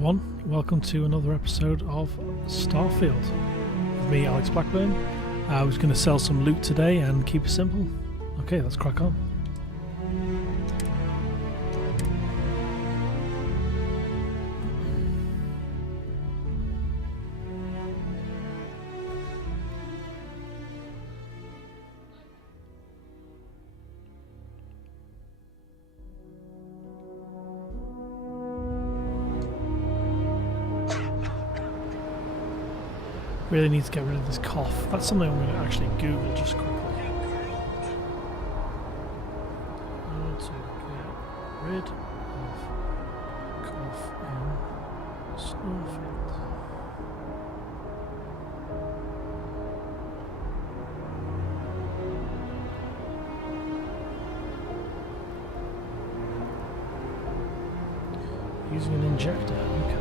everyone, welcome to another episode of Starfield with me, Alex Blackburn. I was going to sell some loot today and keep it simple. Okay, let's crack on. Really need to get rid of this cough. That's something I'm going to actually Google just quickly. How to get rid of cough in Starfield. Using an injector, okay.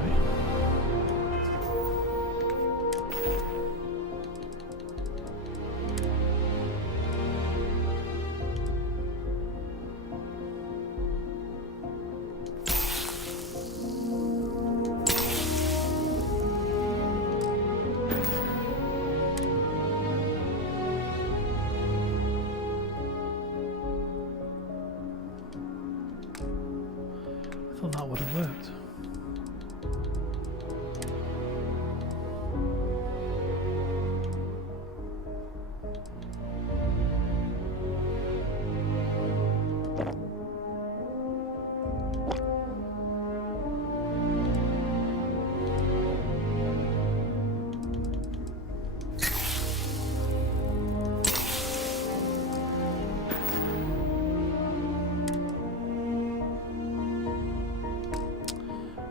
I thought that would have worked.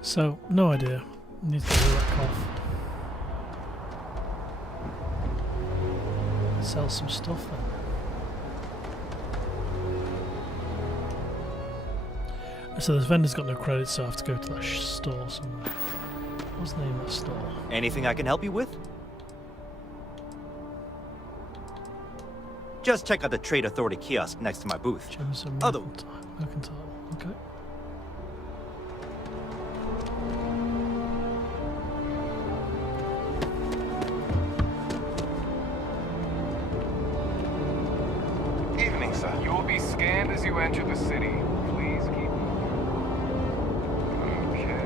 So, no idea. Need to do that cough. Sell some stuff then. So this vendor's got no credit, so I have to go to that store somewhere. What's the name of that store? Anything I can help you with? Just check out the Trade Authority kiosk next to my booth. Mercantile. Okay. Evening, sir. You will be scanned as you enter the city. Please keep moving. Okay.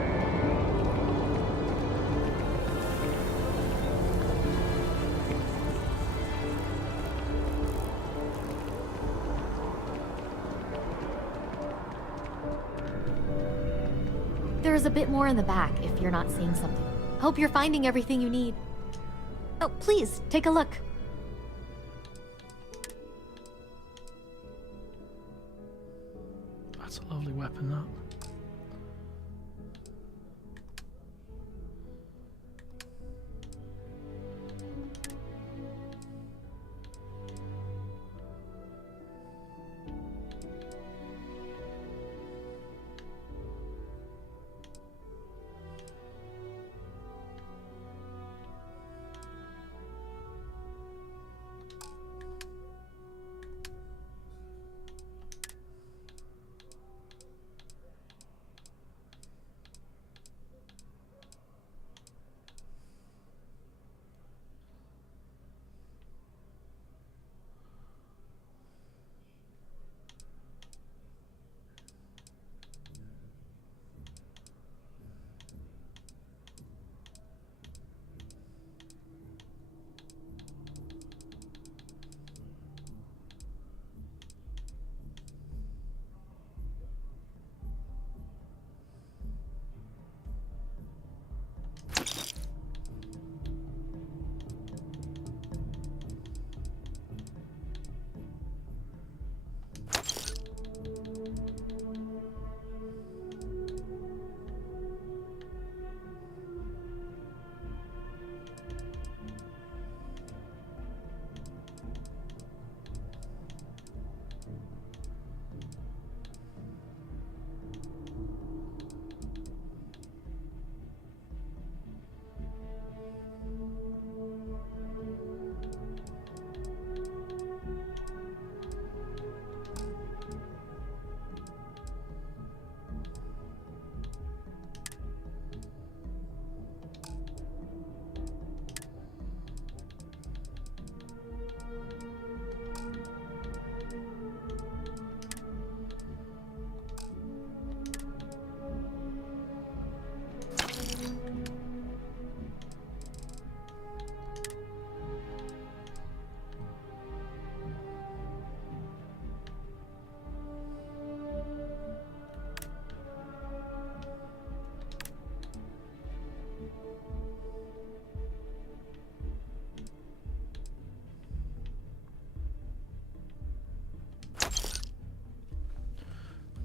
There is a bit more in the back if you're not seeing something. Hope you're finding everything you need. Oh, please, take a look. That's a lovely weapon, that.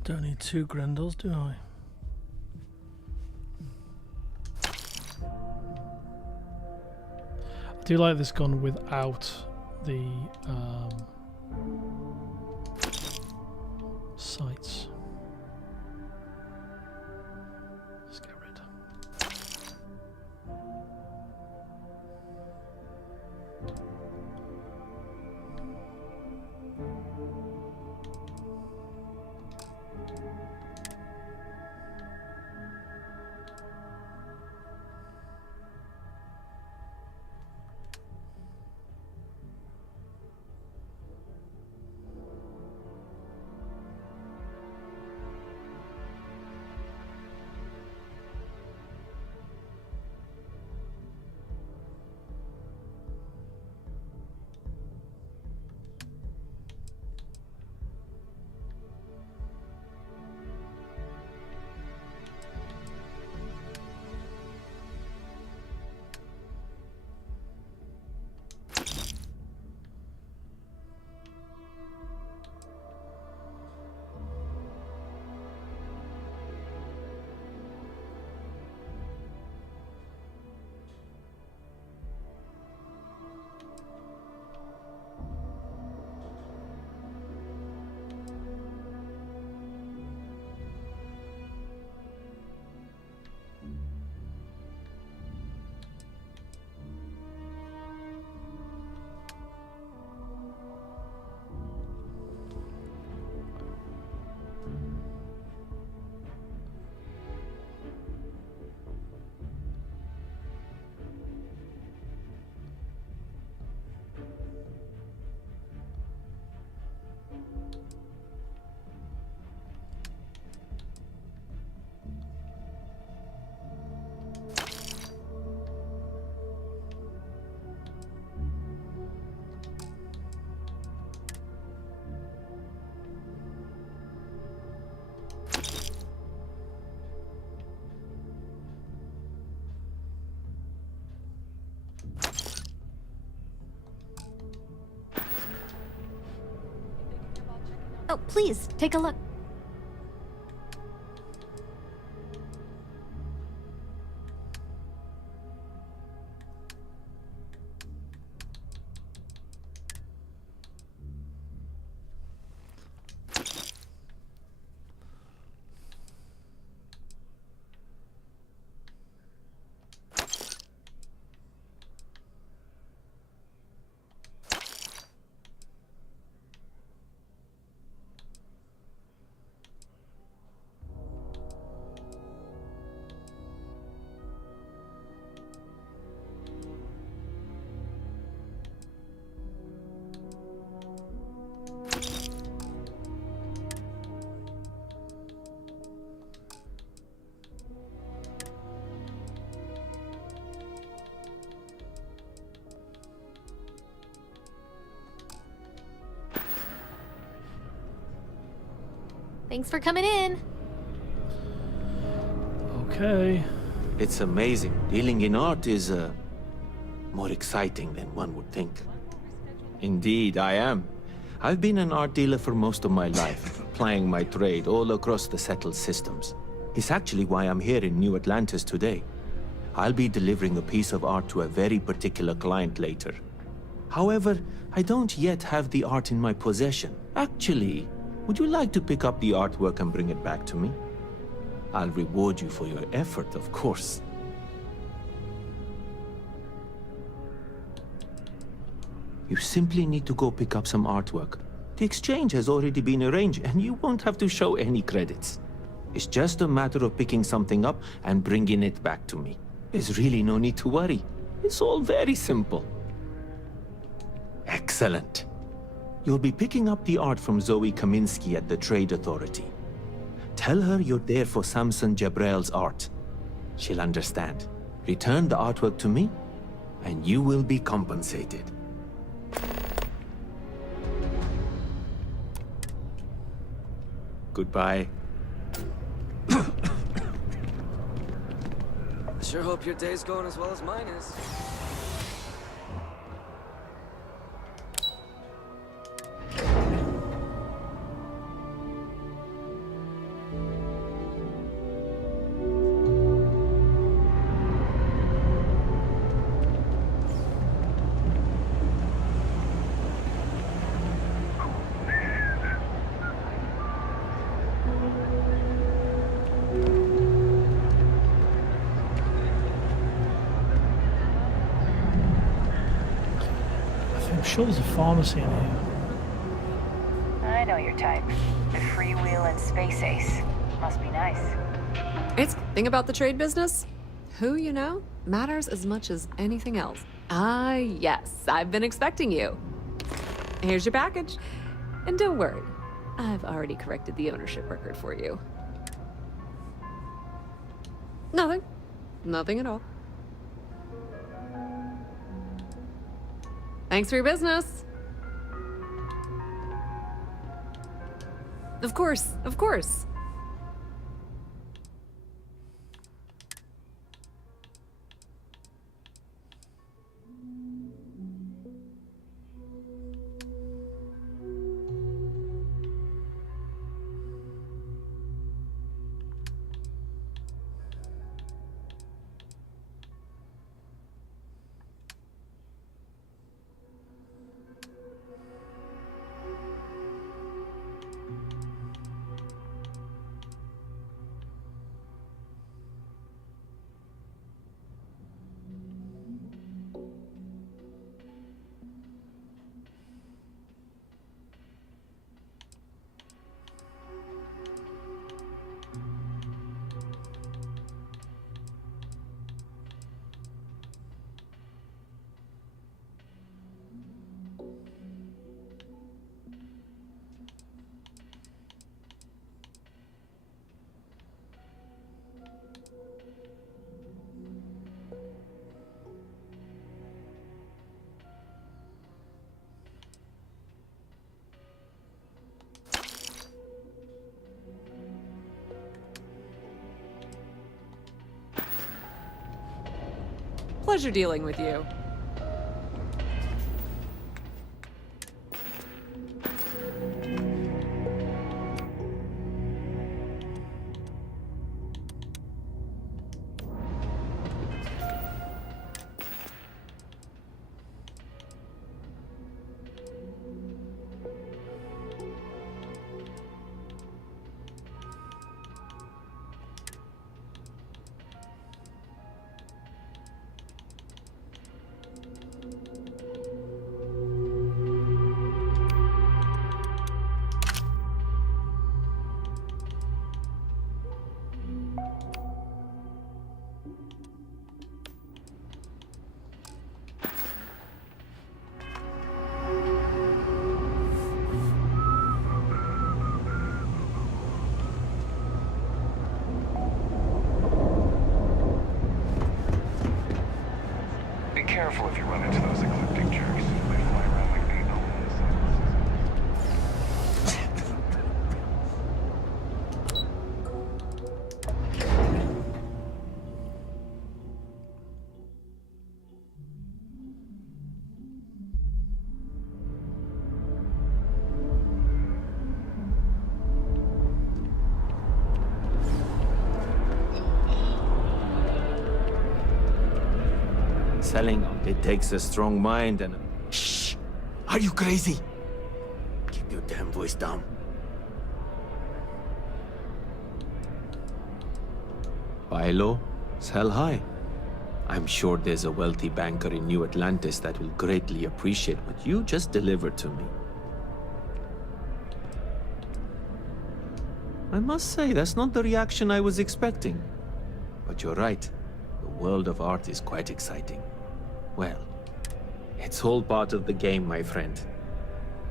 Don't need 2 Grendels, do I? I do like this gun without the sights. Let's get rid. Oh, please, take a look. Thanks for coming in. Okay. It's amazing. Dealing in art is more exciting than one would think. Indeed, I am. I've been an art dealer for most of my life, plying my trade all across the settled systems. It's actually why I'm here in New Atlantis today. I'll be delivering a piece of art to a very particular client later. However, I don't yet have the art in my possession. Actually, would you like to pick up the artwork and bring it back to me? I'll reward you for your effort, of course. You simply need to go pick up some artwork. The exchange has already been arranged, and you won't have to show any credits. It's just a matter of picking something up and bringing it back to me. There's really no need to worry. It's all very simple. Excellent. You'll be picking up the art from Zoe Kaminsky at the Trade Authority. Tell her you're there for Samson Jabrel's art. She'll understand. Return the artwork to me, and you will be compensated. Goodbye. I sure hope your day's going as well as mine is. I'm sure there's a pharmacy in here. I know your type. The freewheel and space ace. Must be nice. It's the thing about the trade business. Who you know matters as much as anything else. Ah, yes, I've been expecting you. Here's your package. And don't worry, I've already corrected the ownership record for you. Nothing. Nothing at all. Thanks for your business. Of course, of course. Pleasure dealing with you. Careful if you run into those ecliptic jerks. They fly around like anal Selling, it takes a strong mind and... Shh! Are you crazy? Keep your damn voice down. Buy low, sell high. I'm sure there's a wealthy banker in New Atlantis that will greatly appreciate what you just delivered to me. I must say, that's not the reaction I was expecting. But you're right. The world of art is quite exciting. Well, it's all part of the game, my friend.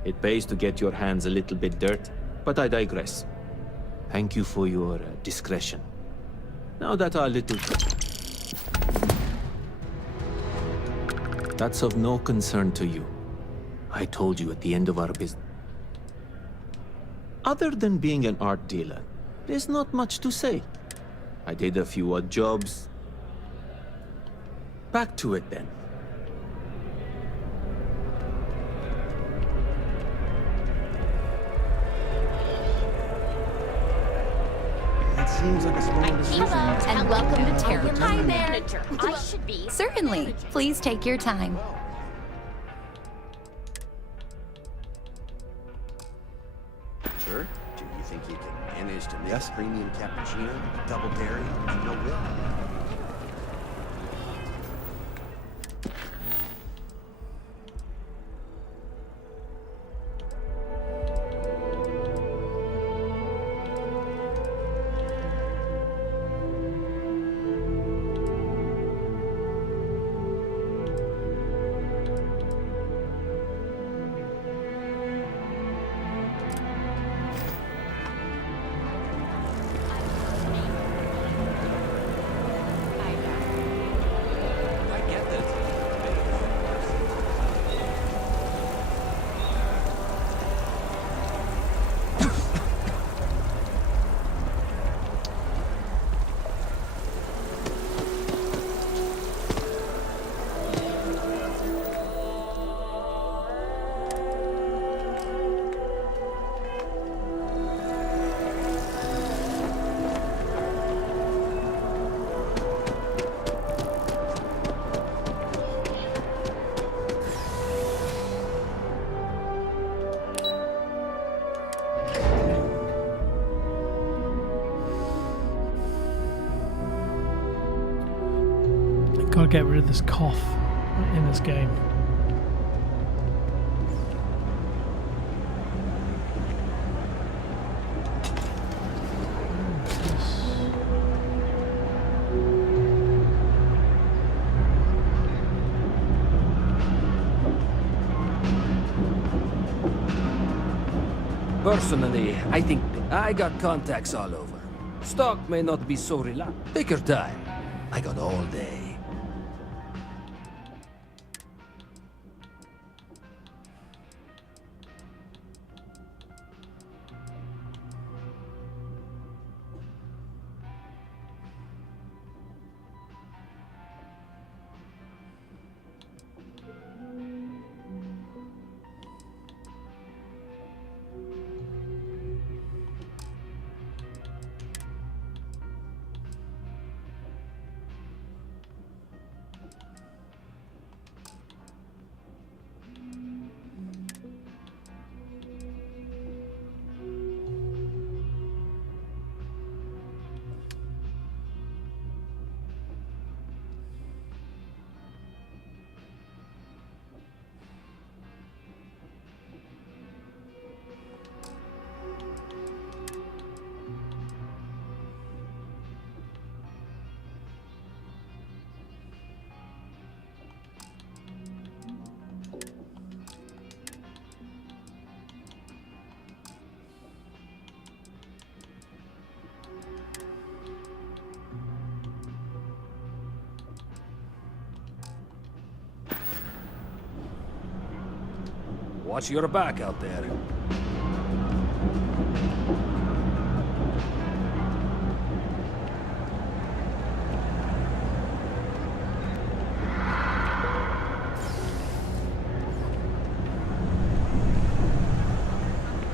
It pays to get your hands a little bit dirty, but I digress. Thank you for your discretion. Now that our little... That's of no concern to you. I told you at the end of our business. Other than being an art dealer, there's not much to say. I did a few odd jobs. Back to it then. Seems like a small decision. Hello, and welcome to Terra. Hi there. I should be. Certainly. Please take your time. Sure. Do you think you can manage to make a premium cappuccino, a double dairy, and no whip? gotta get rid of this cough in this game. Personally, I think I got contacts all over. Stock may not be so relaxed. Take your time. I got all day. Watch your back out there.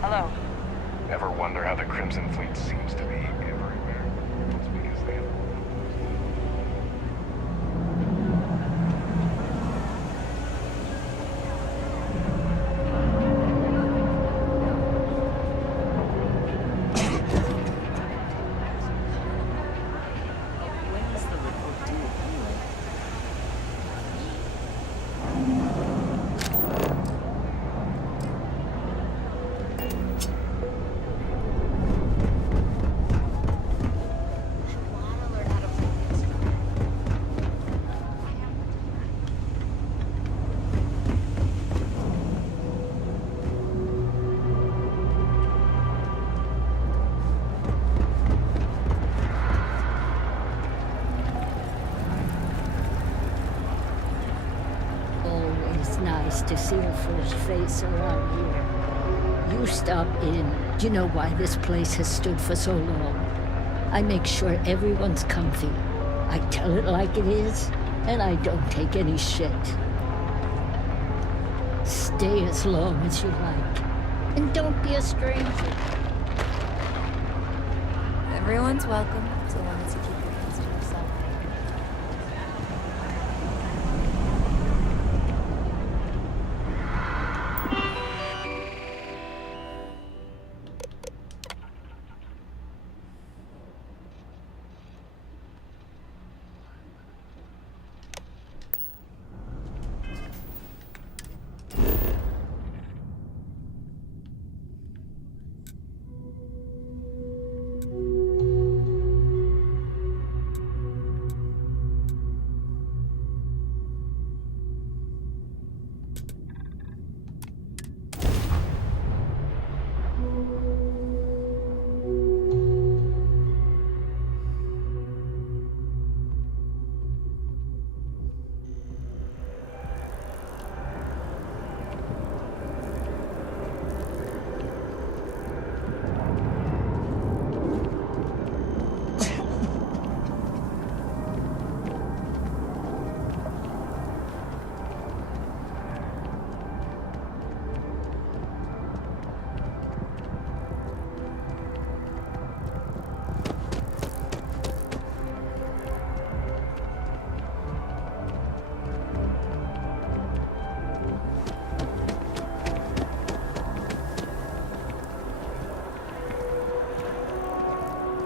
Hello. Ever wonder how the Crimson Fleet seems to be everywhere? It's because they have... Nice to see a fresh face around here. You stop in. Do you know why this place has stood for so long? I make sure everyone's comfy. I tell it like it is, and I don't take any shit. Stay as long as you like, and don't be a stranger. Everyone's welcome, so long as you keep your hands to yourself.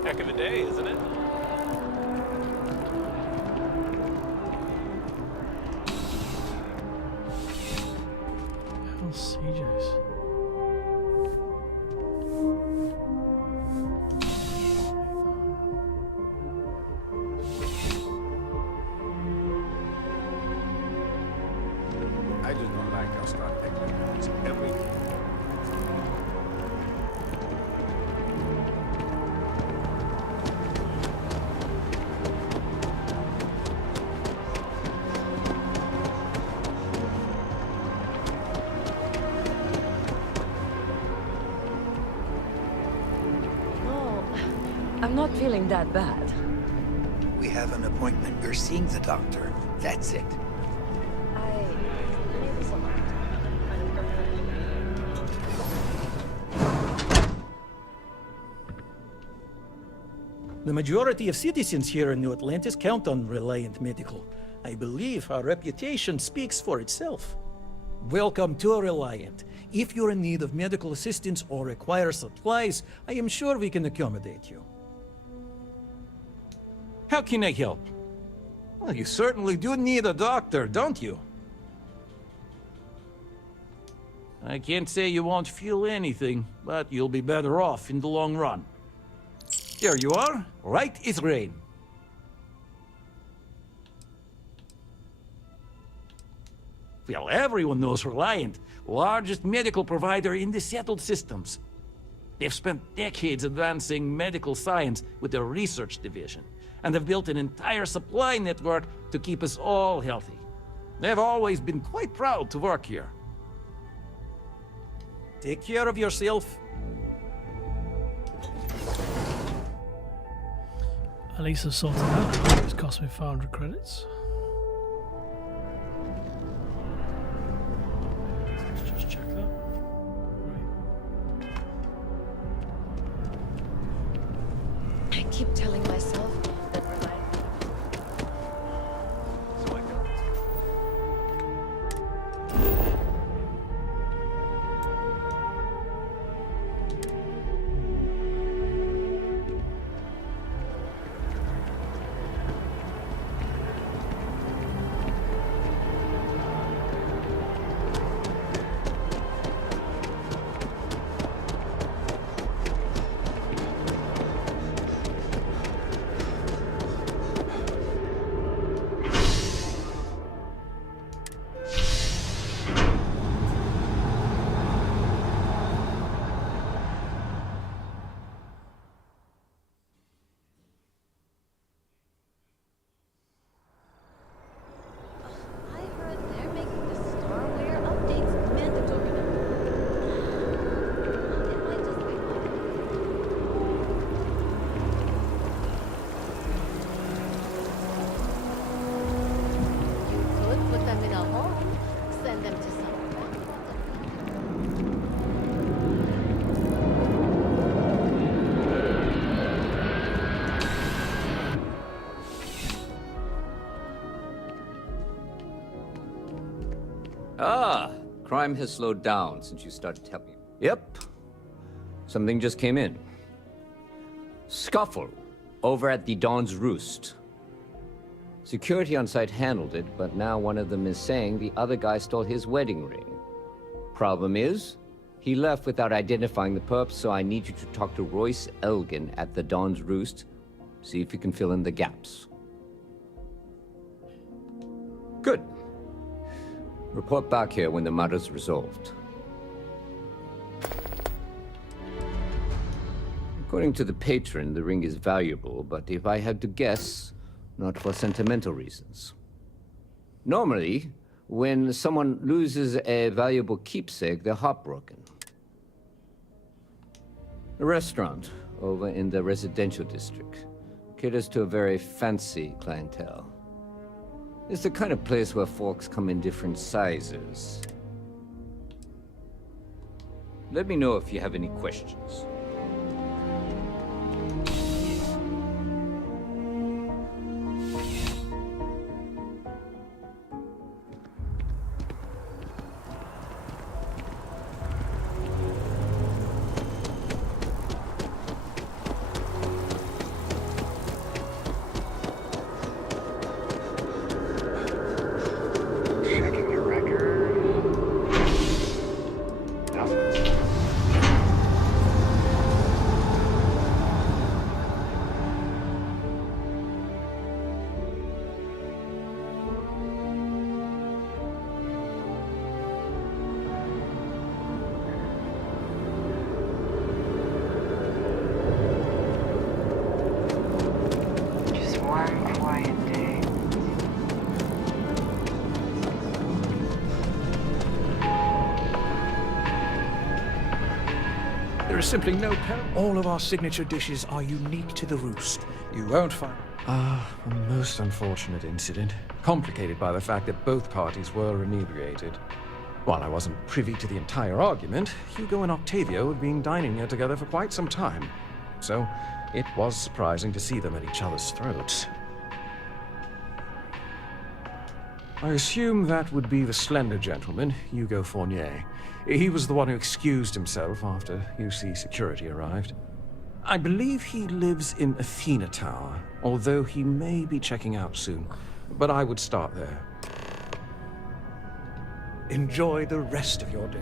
Heck of a day, isn't it? Medical CJs. I just don't like how Scott Eklund wants everything. I'm not feeling that bad. We have an appointment. You're seeing the doctor. That's it. The majority of citizens here in New Atlantis count on Reliant Medical. I believe our reputation speaks for itself. Welcome to Reliant. If you're in need of medical assistance or require supplies, I am sure we can accommodate you. How can I help? Well, you certainly do need a doctor, don't you? I can't say you won't feel anything, but you'll be better off in the long run. There you are. Right is rain. Well, everyone knows Reliant, largest medical provider in the settled systems. They've spent decades advancing medical science with their research division, and have built an entire supply network to keep us all healthy. They've always been quite proud to work here. Take care of yourself. At least I sorted that out. It's cost me 500 credits. Let's just check that. I keep telling myself that Crime has slowed down since you started helping. Yep. Something just came in. Scuffle over at the Dawn's Roost. Security on site handled it, but now one of them is saying the other guy stole his wedding ring. Problem is, he left without identifying the perp, so I need you to talk to Royce Elgin at the Dawn's Roost. See if you can fill in the gaps. Good. Report back here when the matter's resolved. According to the patron, the ring is valuable, but if I had to guess, not for sentimental reasons. Normally, when someone loses a valuable keepsake, they're heartbroken. A restaurant over in the residential district caters to a very fancy clientele. It's the kind of place where forks come in different sizes. Let me know if you have any questions. There is simply no all of our signature dishes are unique to the Roost. You won't find... A most unfortunate incident, complicated by the fact that both parties were inebriated. While I wasn't privy to the entire argument, Hugo and Octavio had been dining here together for quite some time. So, it was surprising to see them at each other's throats. I assume that would be the slender gentleman, Hugo Fournier. He was the one who excused himself after UC security arrived. I believe he lives in Athena Tower, although he may be checking out soon. But I would start there. Enjoy the rest of your day.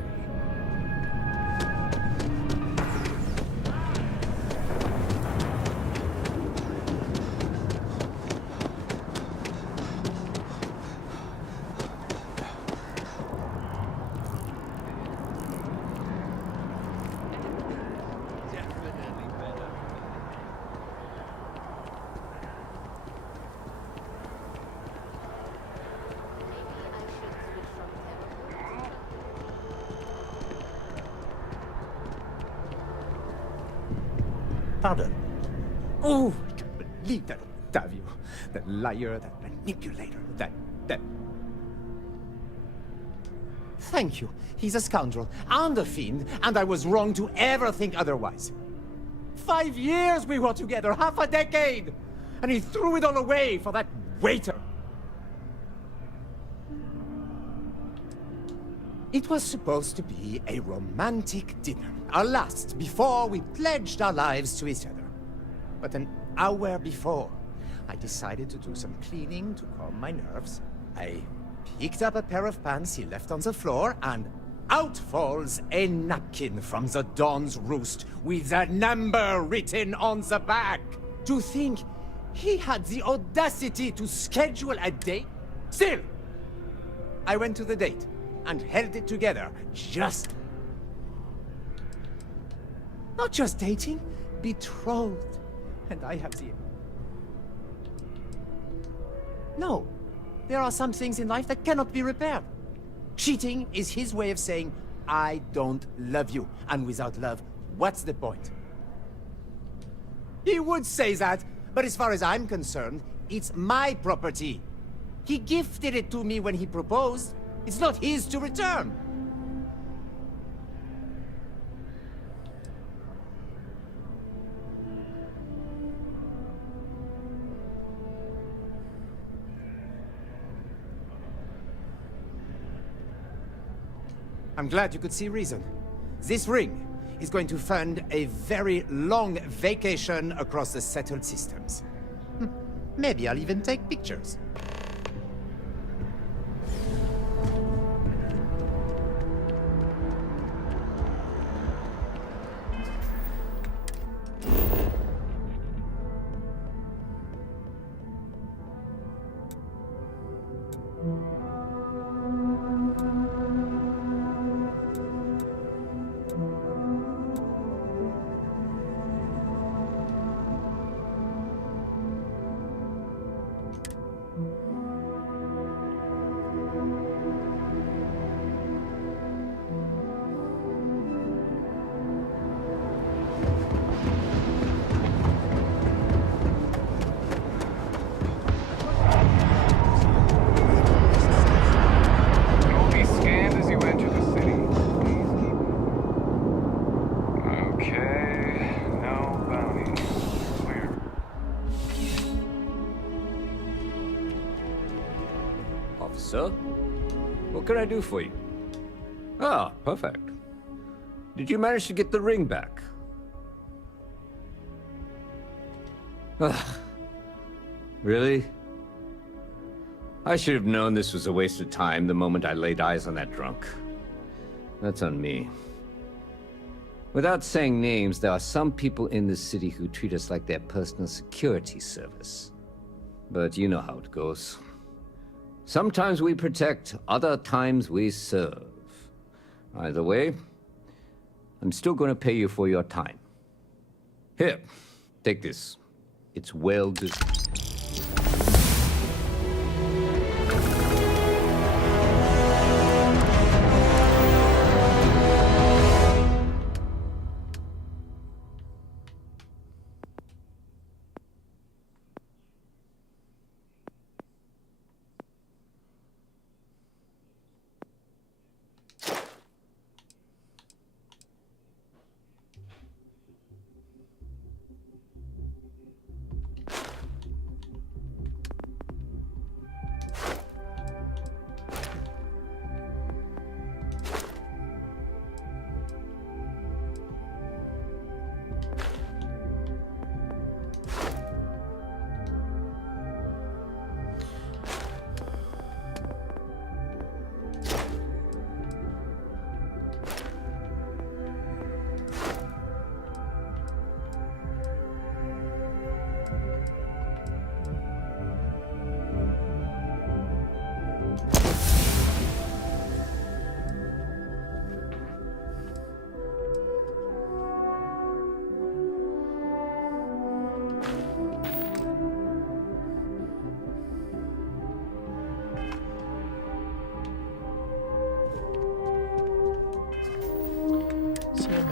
Pardon? Oh, I can't believe that Octavio. That liar, that manipulator, that... Thank you. He's a scoundrel and a fiend, and I was wrong to ever think otherwise. 5 years we were together, half a decade! And he threw it all away for that waiter. It was supposed to be a romantic dinner, our last before we pledged our lives to each other. But an hour before, I decided to do some cleaning to calm my nerves. I picked up a pair of pants he left on the floor, and out falls a napkin from the Dawn's Roost with a number written on the back. To think he had the audacity to schedule a date? Still, I went to the date and held it together, not just dating, betrothed. And I have the... No, there are some things in life that cannot be repaired. Cheating is his way of saying, I don't love you. And without love, what's the point? He would say that, but as far as I'm concerned, it's my property. He gifted it to me when he proposed. It's not his to return. I'm glad you could see reason. This ring is going to fund a very long vacation across the settled systems. Maybe I'll even take pictures. Officer, what can I do for you? Ah, perfect. Did you manage to get the ring back? Ugh. Really? I should have known this was a waste of time the moment I laid eyes on that drunk. That's on me. Without saying names, there are some people in this city who treat us like their personal security service. But you know how it goes. Sometimes we protect, other times we serve. Either way, I'm still going to pay you for your time. Here, take this. It's well deserved.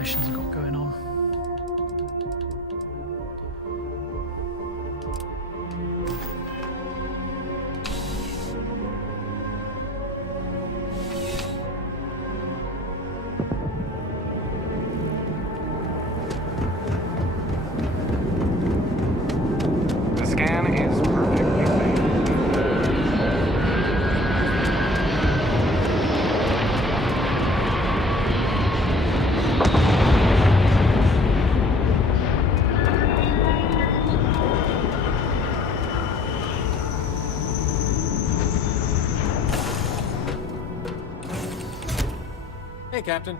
missions I've got going on. The scan is perfectly safe. Hey, Captain.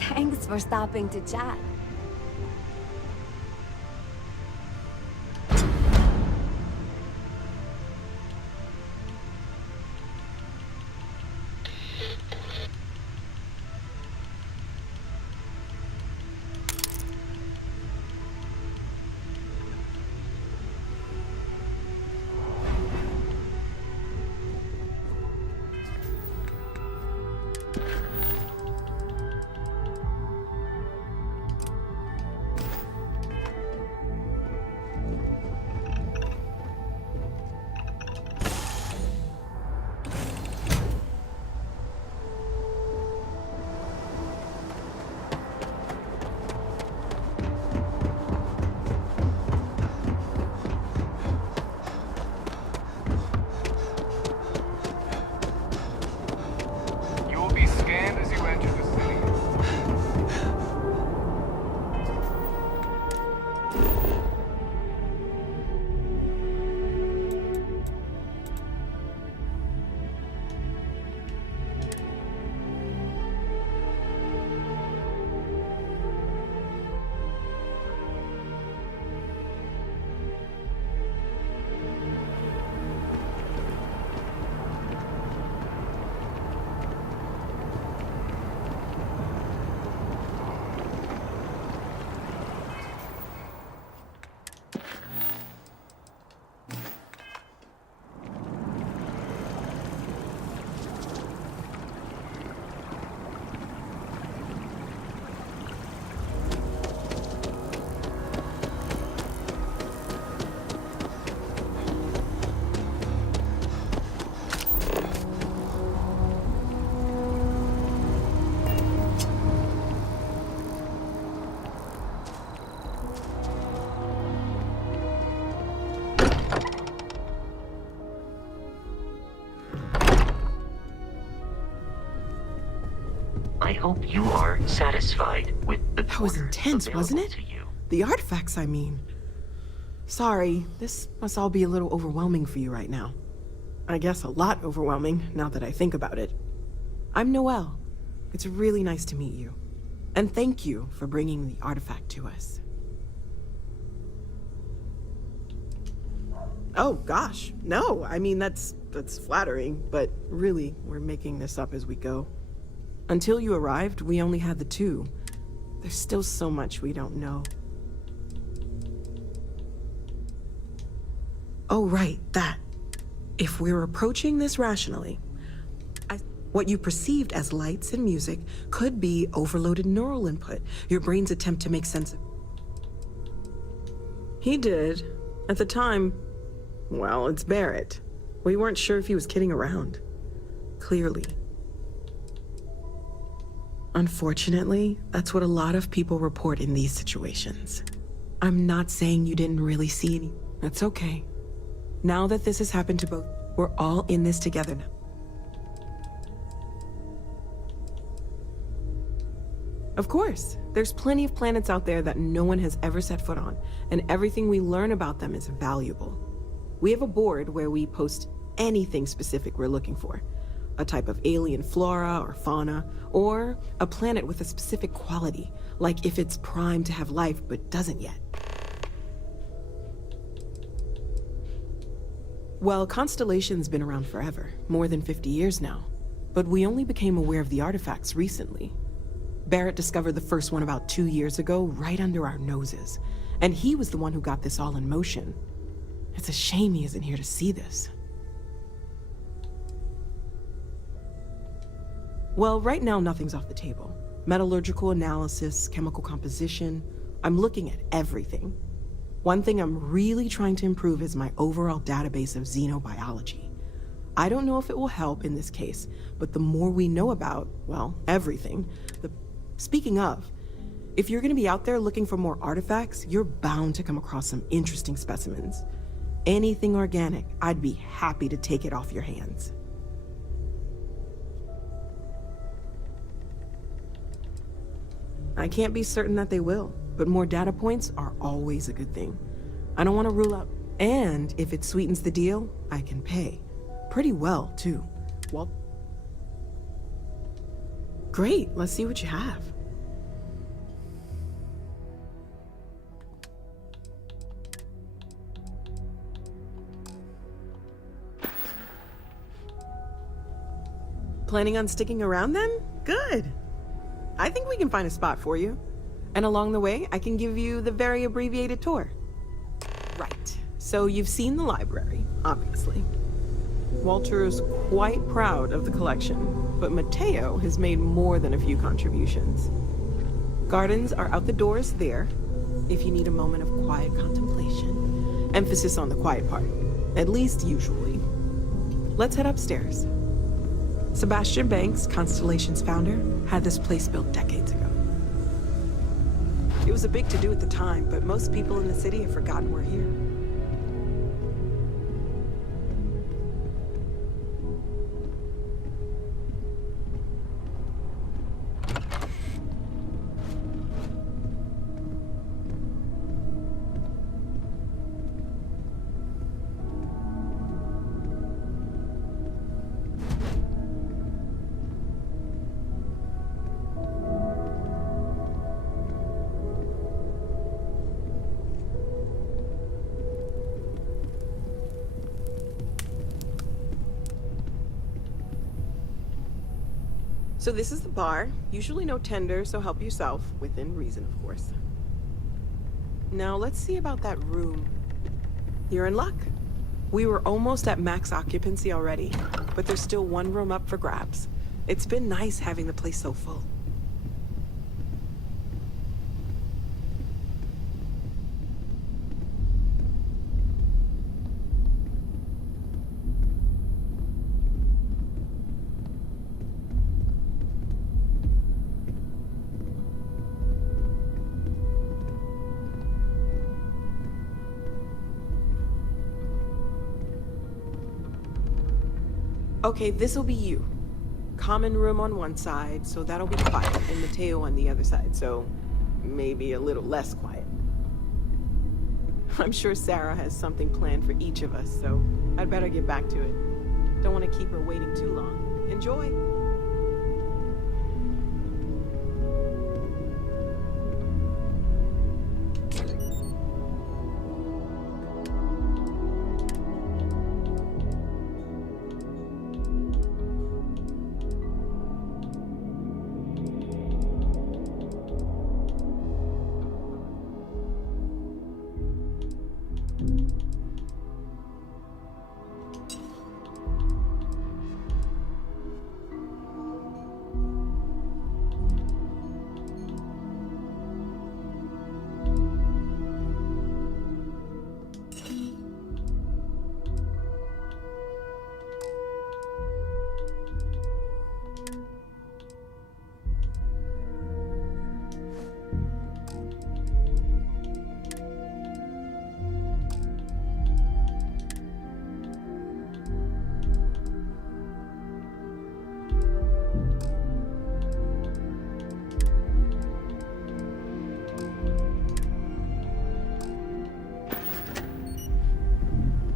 Thanks for stopping to chat. You will be scanned as you enter the city. I hope you are satisfied with the That was intense, wasn't it? The artifacts, I mean. Sorry, this must all be a little overwhelming for you right now. I guess a lot overwhelming, now that I think about it. I'm Noelle. It's really nice to meet you. And thank you for bringing the artifact to us. Oh, gosh. No, I mean, that's flattering, but really, we're making this up as we go. Until you arrived, we only had the two. There's still so much we don't know. Oh, right, that. If we're approaching this rationally, what you perceived as lights and music could be overloaded neural input, your brain's attempt to make sense of. He did. At the time, well, it's Barrett. We weren't sure if he was kidding around. Clearly. Unfortunately, that's what a lot of people report in these situations. I'm not saying you didn't really see any. That's okay. Now that this has happened to both, we're all in this together now. Of course, there's plenty of planets out there that no one has ever set foot on, and everything we learn about them is valuable. We have a board where we post anything specific we're looking for. A type of alien flora or fauna, or a planet with a specific quality, like if it's primed to have life but doesn't yet. Well, Constellation's been around forever, more than 50 years now. But we only became aware of the artifacts recently. Barrett discovered the first one about 2 years ago, right under our noses. And he was the one who got this all in motion. It's a shame he isn't here to see this. Well, right now nothing's off the table. Metallurgical analysis, chemical composition. I'm looking at everything. One thing I'm really trying to improve is my overall database of xenobiology. I don't know if it will help in this case, but the more we know about, well, everything, Speaking of, if you're gonna be out there looking for more artifacts, you're bound to come across some interesting specimens. Anything organic, I'd be happy to take it off your hands. I can't be certain that they will, but more data points are always a good thing. I don't want to rule out, and if it sweetens the deal, I can pay. Pretty well, too. Well, great, let's see what you have. Planning on sticking around then? Good. I think we can find a spot for you. And along the way, I can give you the very abbreviated tour. Right. So you've seen the library, obviously. Walter's quite proud of the collection, but Mateo has made more than a few contributions. Gardens are out the doors there, if you need a moment of quiet contemplation. Emphasis on the quiet part, at least usually. Let's head upstairs. Sebastian Banks, Constellation's founder, had this place built decades ago. It was a big to-do at the time, but most people in the city have forgotten we're here. So this is the bar. Usually no tender, so help yourself, within reason, of course. Now let's see about that room. You're in luck. We were almost at max occupancy already, but there's still one room up for grabs. It's been nice having the place so full. Okay, this'll be you. Common room on one side, so that'll be quiet, and Mateo on the other side, so maybe a little less quiet. I'm sure Sarah has something planned for each of us, so I'd better get back to it. Don't want to keep her waiting too long. Enjoy!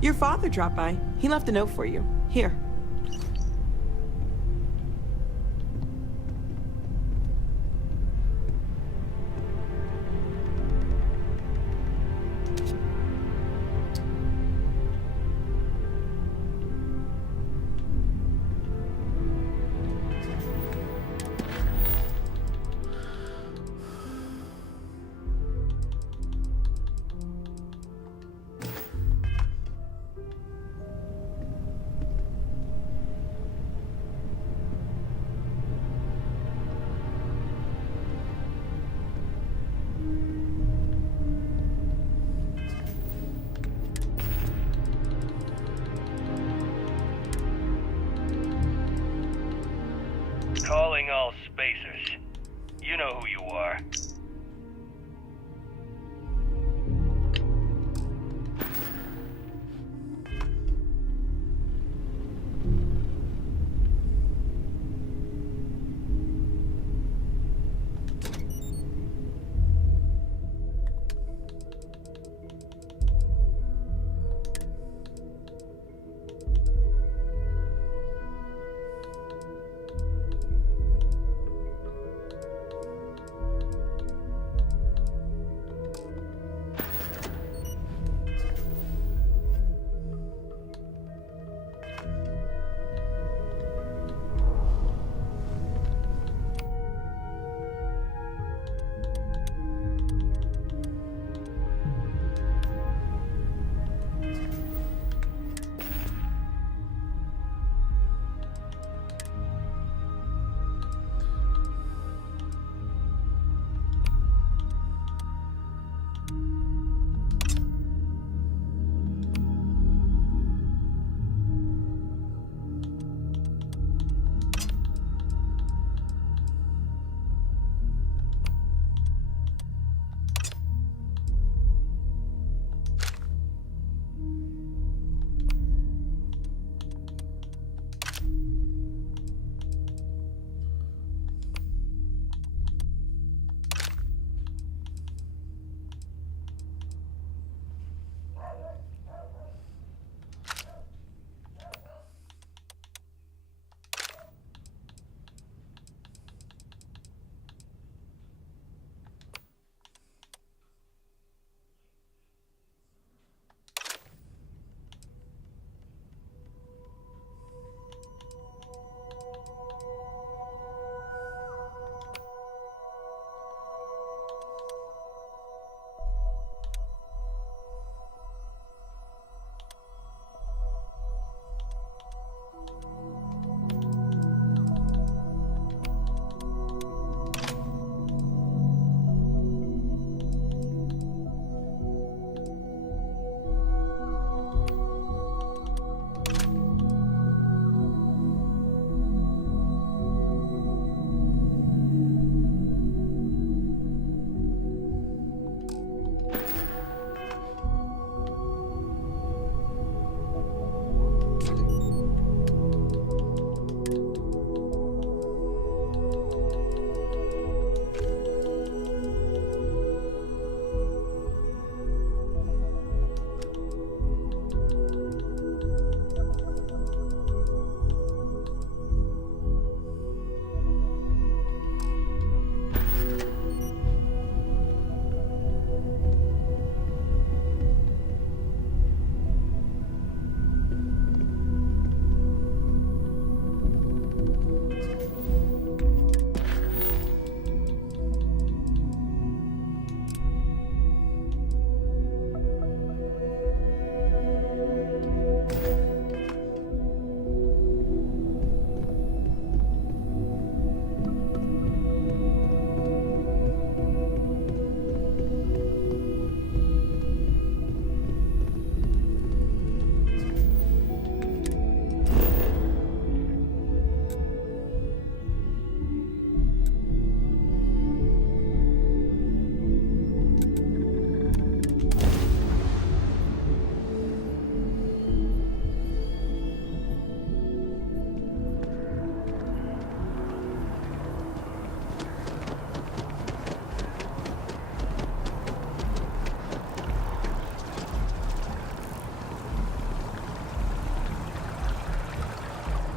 Your father dropped by. He left a note for you. Here. calling all spacers. You know who you are.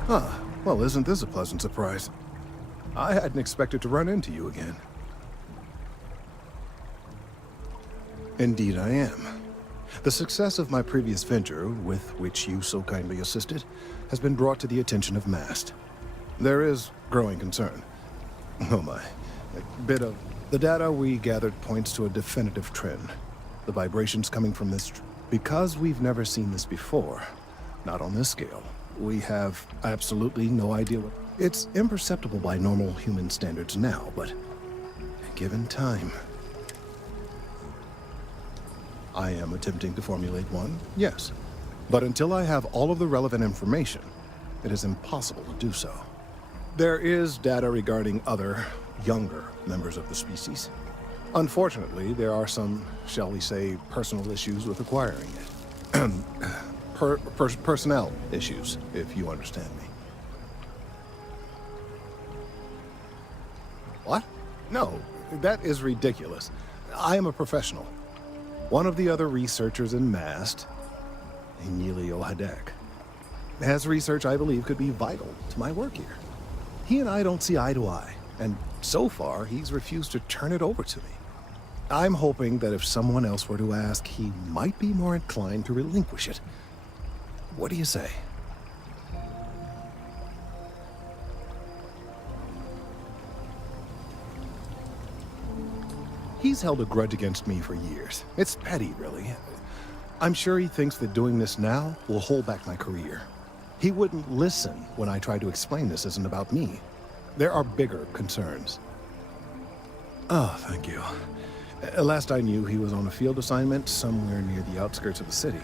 Huh. Well, isn't this a pleasant surprise? I hadn't expected to run into you again. Indeed I am. The success of my previous venture, with which you so kindly assisted, has been brought to the attention of MAST. There is growing concern. Oh my. A bit of... The data we gathered points to a definitive trend. The vibrations coming from this... Because we've never seen this before, not on this scale, we have absolutely no idea what... It's imperceptible by normal human standards now, but given time... I am attempting to formulate one, yes. But until I have all of the relevant information, it is impossible to do so. There is data regarding other, younger members of the species. Unfortunately, there are some, shall we say, personal issues with acquiring it. Personnel issues, if you understand me. What? No, that is ridiculous. I am a professional. One of the other researchers in MAST, Emilio Hadek, has research I believe could be vital to my work here. He and I don't see eye to eye, and so far he's refused to turn it over to me. I'm hoping that if someone else were to ask, he might be more inclined to relinquish it. What do you say? He's held a grudge against me for years. It's petty, really. I'm sure he thinks that doing this now will hold back my career. He wouldn't listen when I tried to explain this isn't about me. There are bigger concerns. Oh, thank you. Last I knew, he was on a field assignment somewhere near the outskirts of the city.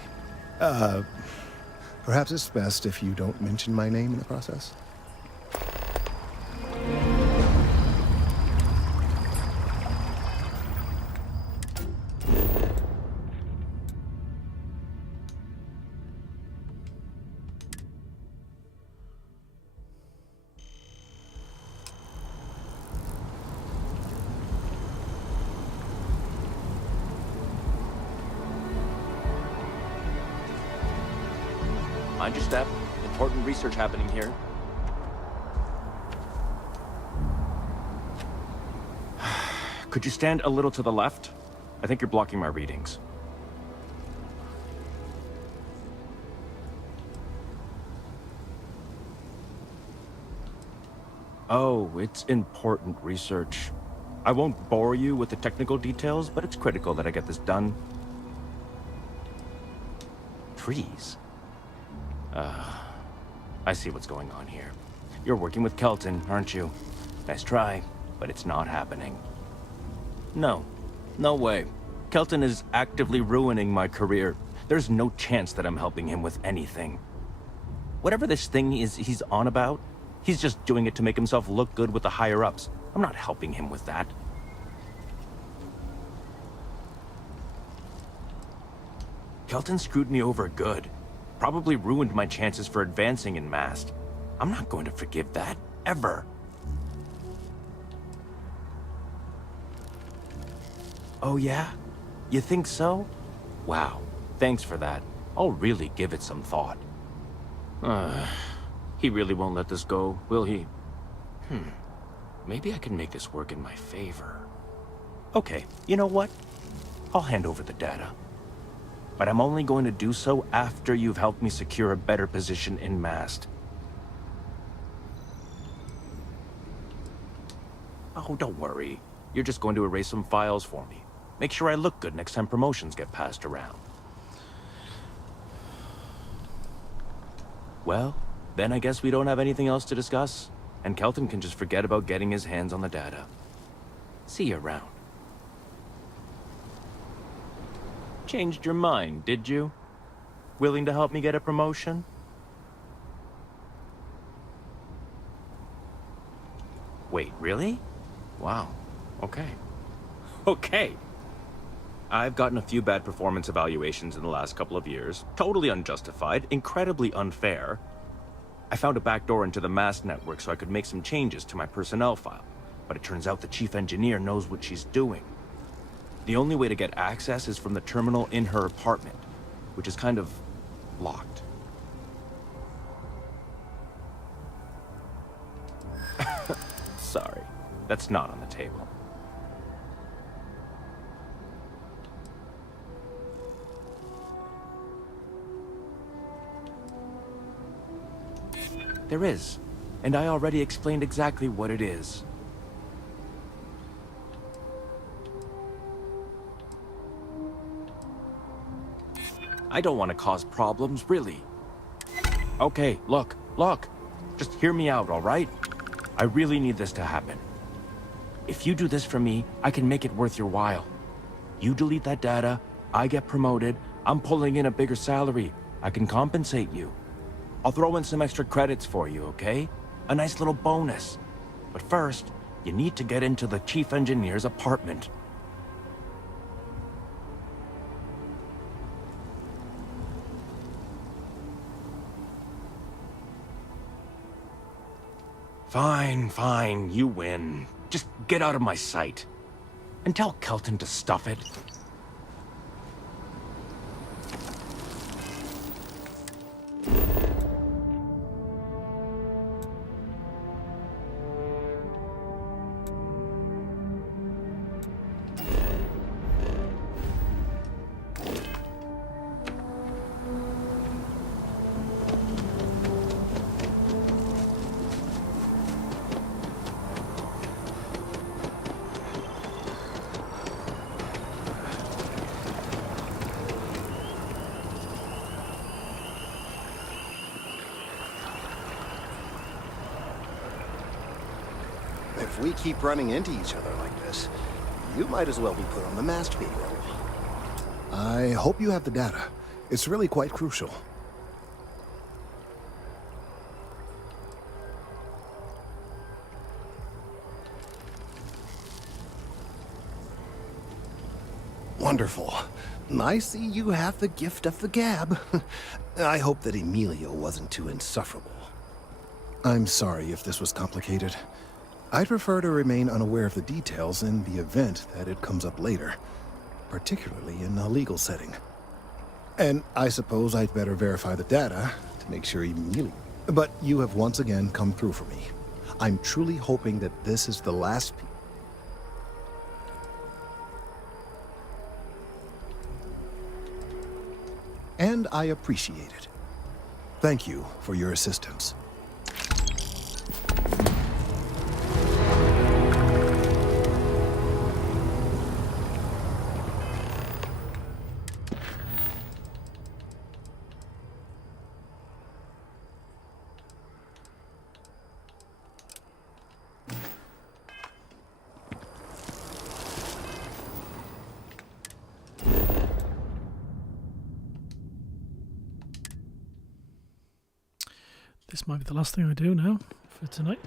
Perhaps it's best if you don't mention my name in the process. Mind your step. Important research happening here. Could you stand a little to the left? I think you're blocking my readings. Oh, it's important research. I won't bore you with the technical details, but it's critical that I get this done. Trees? I see what's going on here. You're working with Kelton, aren't you? Nice try, but it's not happening. No. No way. Kelton is actively ruining my career. There's no chance that I'm helping him with anything. Whatever this thing is he's on about, he's just doing it to make himself look good with the higher-ups. I'm not helping him with that. Kelton screwed me over good. Probably ruined my chances for advancing in MAST. I'm not going to forgive that, ever. Oh yeah? You think so? Wow, thanks for that. I'll really give it some thought. He really won't let this go, will he? Maybe I can make this work in my favor. Okay, you know what? I'll hand over the data. But I'm only going to do so after you've helped me secure a better position in MAST. Oh, don't worry. You're just going to erase some files for me. Make sure I look good next time promotions get passed around. Well, then I guess we don't have anything else to discuss, and Kelton can just forget about getting his hands on the data. See you around. Changed your mind, did you? Willing to help me get a promotion? Wait, really? Wow. Okay. Okay. I've gotten a few bad performance evaluations in the last couple of years. Totally unjustified, incredibly unfair. I found a backdoor into the MAST network so I could make some changes to my personnel file. But it turns out the chief engineer knows what she's doing. The only way to get access is from the terminal in her apartment, which is kind of locked. Sorry, that's not on the table. There is, and I already explained exactly what it is. I don't want to cause problems, really. Okay, look. Just hear me out, all right? I really need this to happen. If you do this for me, I can make it worth your while. You delete that data, I get promoted, I'm pulling in a bigger salary. I can compensate you. I'll throw in some extra credits for you, okay? A nice little bonus. But first, you need to get into the chief engineer's apartment. Fine, you win. Just get out of my sight. And tell Kelton to stuff it. If we keep running into each other like this, you might as well be put on the masked payroll. I hope you have the data. It's really quite crucial. Wonderful. I see you have the gift of the gab. I hope that Emilio wasn't too insufferable. I'm sorry if this was complicated. I'd prefer to remain unaware of the details in the event that it comes up later, particularly in a legal setting. And I suppose I'd better verify the data to make sure Emilio... But you have once again come through for me. I'm truly hoping that this is the last... And I appreciate it. Thank you for your assistance. This might be the last thing I do now for tonight.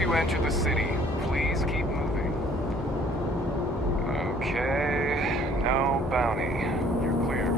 You enter the city. Please keep moving. Okay, no bounty. You're clear.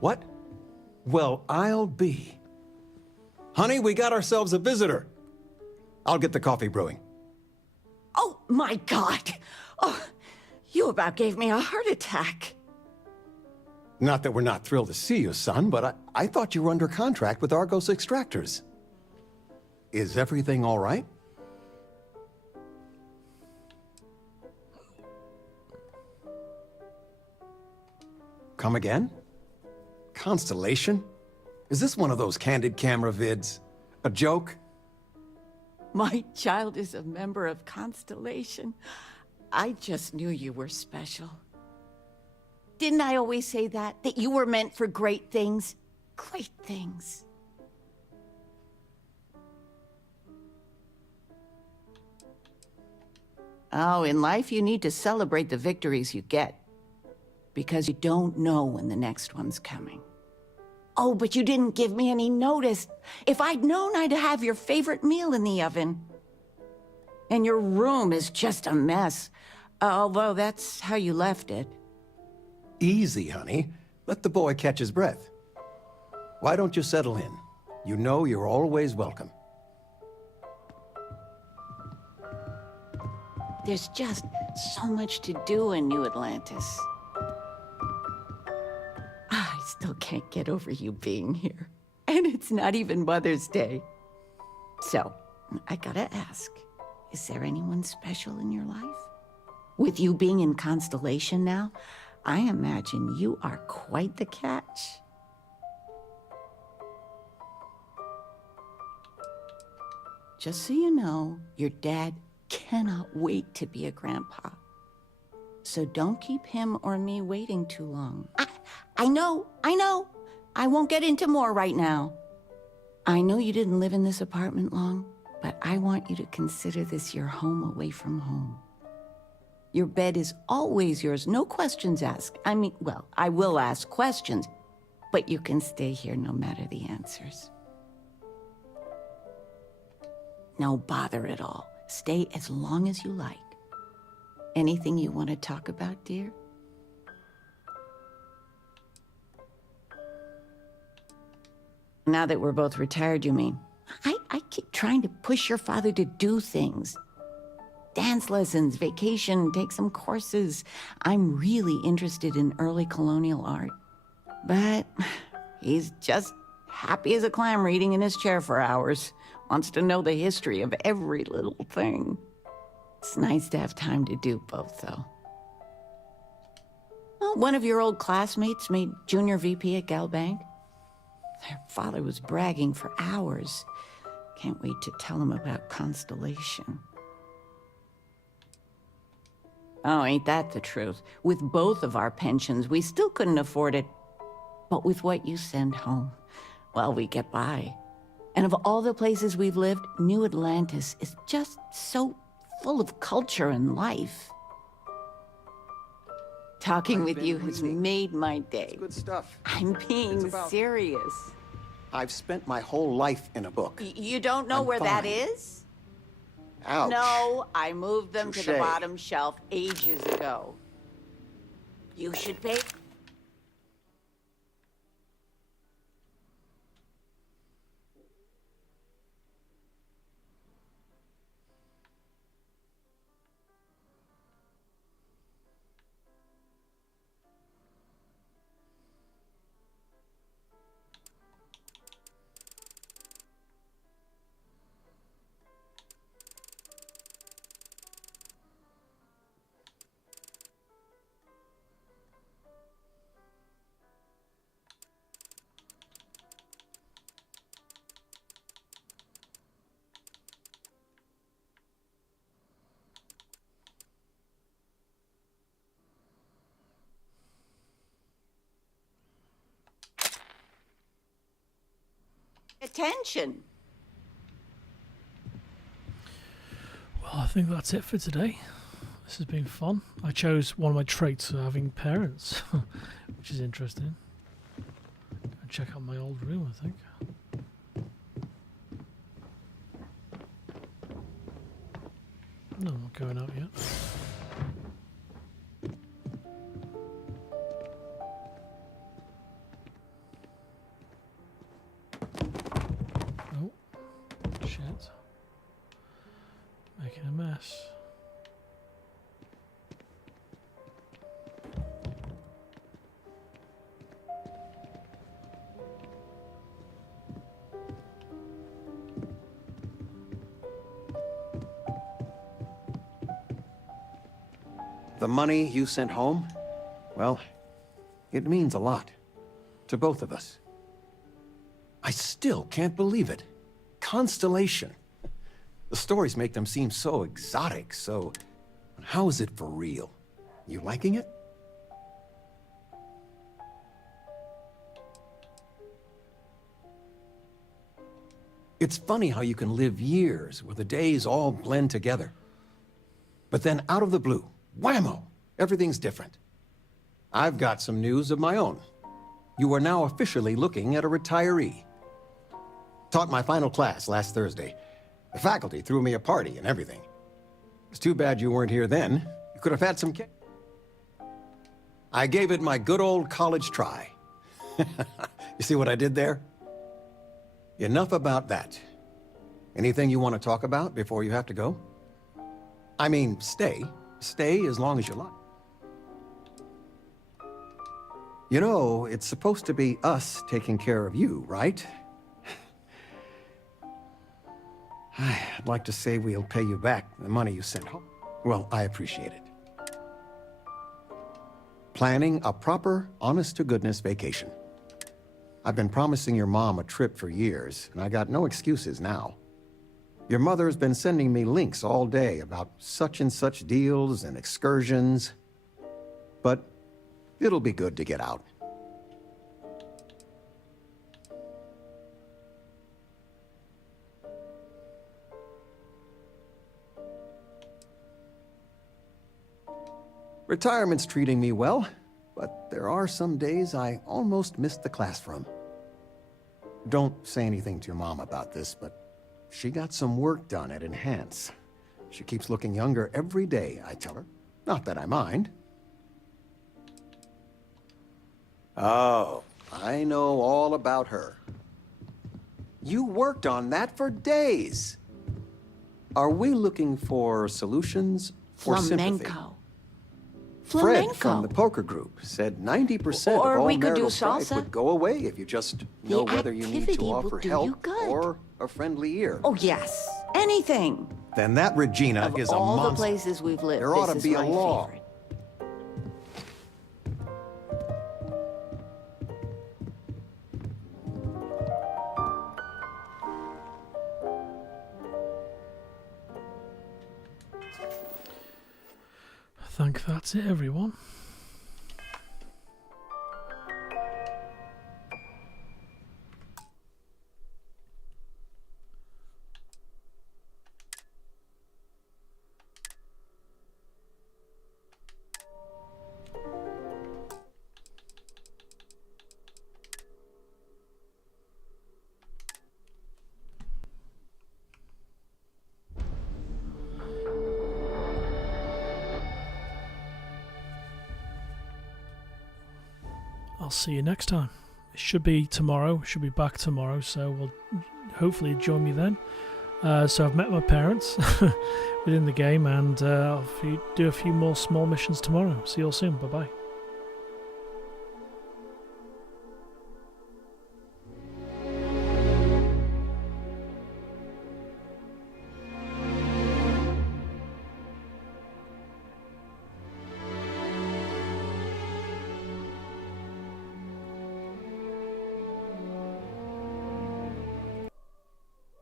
What? Well, I'll be. Honey, we got ourselves a visitor. I'll get the coffee brewing. Oh, my God. Oh, you about gave me a heart attack. Not that we're not thrilled to see you, son, but I thought you were under contract with Argos Extractors. Is everything all right? Come again? Constellation? Is this one of those candid camera vids? A joke? My child is a member of Constellation. I just knew you were special. Didn't I always say that? That you were meant for great things? Great things. Oh, in life you need to celebrate the victories you get. Because you don't know when the next one's coming. Oh, but you didn't give me any notice. If I'd known, I'd have your favorite meal in the oven. And your room is just a mess. Although that's how you left it. Easy, honey. Let the boy catch his breath. Why don't you settle in? You know you're always welcome. There's just so much to do in New Atlantis. I still can't get over you being here. And it's not even Mother's Day. So, I gotta ask, is there anyone special in your life? With you being in Constellation now, I imagine you are quite the catch. Just so you know, your dad cannot wait to be a grandpa. So don't keep him or me waiting too long. I know. I won't get into more right now. I know you didn't live in this apartment long, but I want you to consider this your home away from home. Your bed is always yours, no questions asked. I mean, well, I will ask questions, but you can stay here no matter the answers. No bother at all. Stay as long as you like. Anything you want to talk about, dear? Now that we're both retired, you mean? I keep trying to push your father to do things. Dance lessons, vacation, take some courses. I'm really interested in early colonial art. But he's just happy as a clam reading in his chair for hours. Wants to know the history of every little thing. It's nice to have time to do both, though. Well, one of your old classmates made junior VP at Galbank. Their father was bragging for hours. Can't wait to tell him about Constellation. Oh, ain't that the truth? With both of our pensions, we still couldn't afford it. But with what you send home, well, we get by. And of all the places we've lived, New Atlantis is just so full of culture and life. Talking with you has made my day. It's good stuff. I'm being serious. I've spent my whole life in a book. You don't know where that is? Ouch. No, I moved them to the Touché. bottom shelf ages ago. You should pay. Attention. Well, I think that's it for today. This has been fun. I chose one of my traits of having parents, which is interesting. Go check out my old room, I think. No, I'm not going out yet. Oh, shit. Making a mess. The money you sent home? Well, It means a lot. To both of us. I still can't believe it. Constellation. The stories make them seem so exotic, so... How is it for real? You liking it? It's funny how you can live years where the days all blend together. But then out of the blue, whammo, everything's different. I've got some news of my own. You are now officially looking at a retiree. Taught my final class last Thursday. The faculty threw me a party and everything. It's too bad you weren't here then. You could have had some cake. I gave it my good old college try. You see what I did there? Enough about that. Anything you want to talk about before you have to go? I mean, stay. Stay as long as you like. You know, it's supposed to be us taking care of you, right? I'd like to say we'll pay you back the money you sent home. Well, I appreciate it. Planning a proper, honest-to-goodness vacation. I've been promising your mom a trip for years, and I got no excuses now. Your mother's been sending me links all day about such and such deals and excursions. But it'll be good to get out. Retirement's treating me well, but there are some days I almost missed the class from. Don't say anything to your mom about this, but she got some work done at Enhance. She keeps looking younger every day, I tell her. Not that I mind. Oh, I know all about her. You worked on that for days. Are we looking for solutions or sympathy? Flamenco. Fred from the poker group said 90% of all marital strife would go away if you just know whether you need to offer help or a friendly ear. Oh, yes. Anything. Then that Regina Of is a all monster. the places we've lived, There ought to this be is a my law. favorite. I think that's it, everyone. I'll see you next time. It should be tomorrow. Should be back tomorrow, so we'll hopefully join me then. So I've met my parents within the game, and I'll do a few more small missions tomorrow. See you all soon. Bye bye.